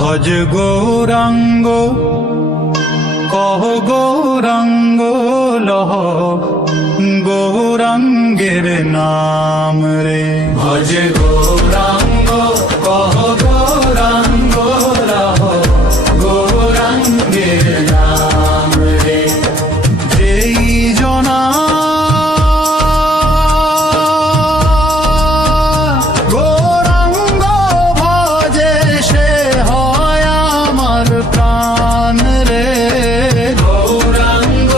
ভজ গৌরাঙ্গ কহ গৌরাঙ্গ লহ গৌরাঙ্গের নাম রে। ভজ গৌরাঙ্গ কহ গৌরাঙ্গ লহ গৌরাঙ্গের নাম রে। যেই জনা গৌরাঙ্গ ভজে সে হয় আমার প্রাণ রে। গৌরাঙ্গ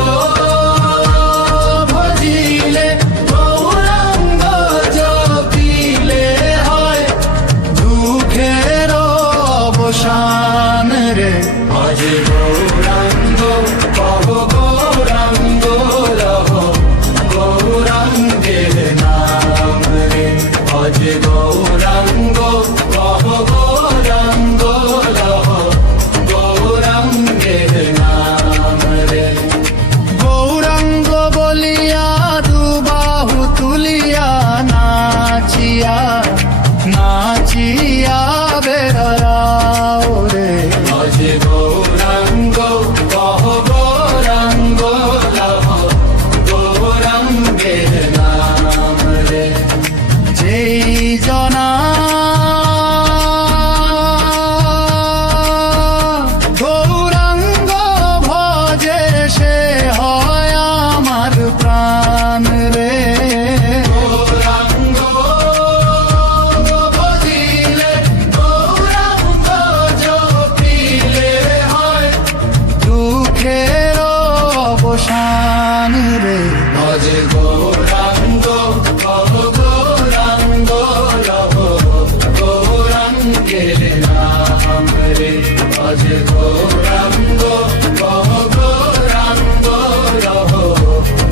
ভজিলে গৌরাঙ্গ জপিলে হয় দুঃখের অবসান রে। ভজ গৌরাঙ্গ কহ গৌরাঙ্গ লহ গৌরাঙ্গের নাম রে। ভজ গৌরাঙ্গ কহ গৌরাঙ্গ লহ গৌরাঙ্গের নাম রে। গৌরাঙ্গ বলিয়া দুবাহু তুলিয়া নাচিয়া নাচিয়া বেড়াও রে। ভজ গৌরাঙ্গ কহ গৌরাঙ্গ লহ গৌরাঙ্গের নাম রে। যেই জনা গৌরাঙ্গ ভজে সে হয় আমার প্রাণ রে। গৌরাঙ্গ ভজিলে গৌরাঙ্গ জপিলে হয় দুঃখের অবসান রে। ভজ গৌরাঙ্গ কহ গৌরাঙ্গ লহ গৌরাঙ্গের নাম রে। ভজ গৌরাঙ্গ কহ গৌরাঙ্গ লহ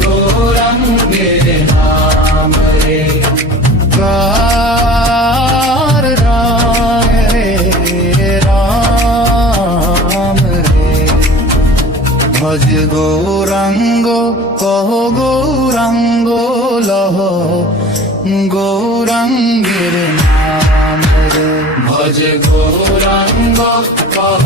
গৌরাঙ্গের নাম রে। গার রাম রে রাম রে। ভজ গৌরাঙ্গ কহ গৌরাঙ্গ লহ গৌরাঙ্গের নাম রে। ভজ গৌরাঙ্গ কহ